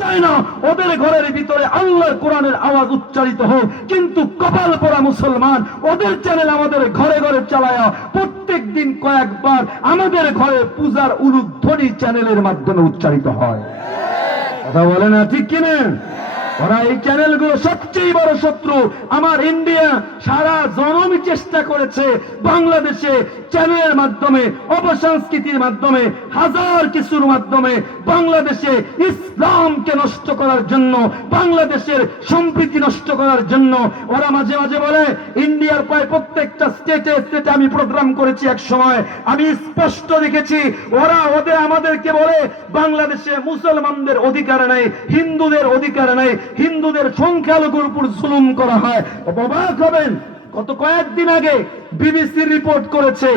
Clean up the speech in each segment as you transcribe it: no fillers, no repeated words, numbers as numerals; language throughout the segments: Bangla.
চায় না ওদের ঘরের ভিতরে আল্লাহর কোরআনের আওয়াজ উচ্চারিত হোক, কিন্তু কপাল পোড়া মুসলমান ওদের চ্যানেল আমাদের ঘরে ঘরে চালায়া প্রত্যেক দিন কয়েকবার আমাদের ঘরে পূজার উলুধ্বনি চ্যানেলের মাধ্যমে উচ্চারিত হয়। কথা বলে না ঠিক কিনা? ওরা এই চ্যানেলগুলো সবচেয়ে বড় শত্রু। আমার ইন্ডিয়া সারা জনমই চেষ্টা করেছে বাংলাদেশে চ্যানেলের মাধ্যমে, অপসংস্কৃতির মাধ্যমে, হাজার কিছুর মাধ্যমে বাংলাদেশে ইসলামকে নষ্ট করার জন্য, বাংলাদেশের সম্প্রীতি নষ্ট করার জন্য। ওরা মাঝে মাঝে বলে, ইন্ডিয়ার প্রায় প্রত্যেকটা স্টেটে স্টেটে আমি প্রোগ্রাম করেছি এক সময়, আমি স্পষ্ট দেখেছি ওদের আমাদেরকে বলে বাংলাদেশে মুসলমানদের অধিকার নেই, হিন্দুদের অধিকার নেই, হিন্দুদের সংখ্যালঘুর উপর জুলুম করা হয়। অবাক হবেন, গত কয়েকদিন আগে বিবিসি রিপোর্ট করেছে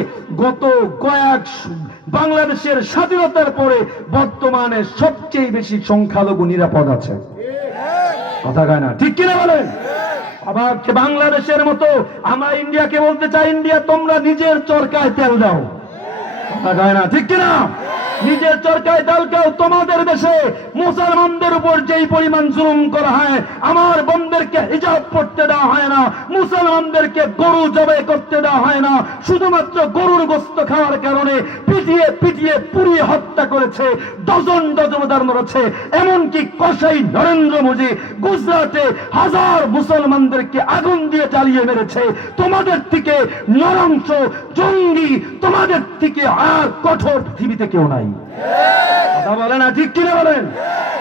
বাংলাদেশের স্বাধীনতার পরে বর্তমানে সবচেয়ে বেশি সংখ্যালঘু নিরাপদ আছে। কথা কয় না ঠিক কিনা বলেন? আবার বাংলাদেশের মতো আমরা ইন্ডিয়াকে বলতে চাই, ইন্ডিয়া তোমরা নিজের চরকায় তেল দাও। কথা কয় না ঠিক কিনা? নিজের চরকায় তেল দাও। তোমাদের দেশে মুসলমানদের উপর যেই পরিমাণ জুলুম করা হয়, আমার বোনদেরকে হিজাব পড়তে দেওয়া হয় না, মুসলমানদেরকে গরু জবাই করতে দেওয়া হয় না, শুধুমাত্র গরুর গোশত খাওয়ার কারণে পিটিয়ে পিটিয়ে পুড়িয়ে হত্যা করেছে, ডজন ডজন উদাহরণ রয়েছে। এমনকি কসাই নরেন্দ্র মোদী গুজরাটে হাজার মুসলমানদেরকে আগুন দিয়ে জ্বালিয়ে মেরেছে। তোমাদের থেকে নরংস জঙ্গি, তোমাদের থেকে আর কঠোর পৃথিবীতে কেউ নাই। কথা বলে না ঠিক কিনা বলেন?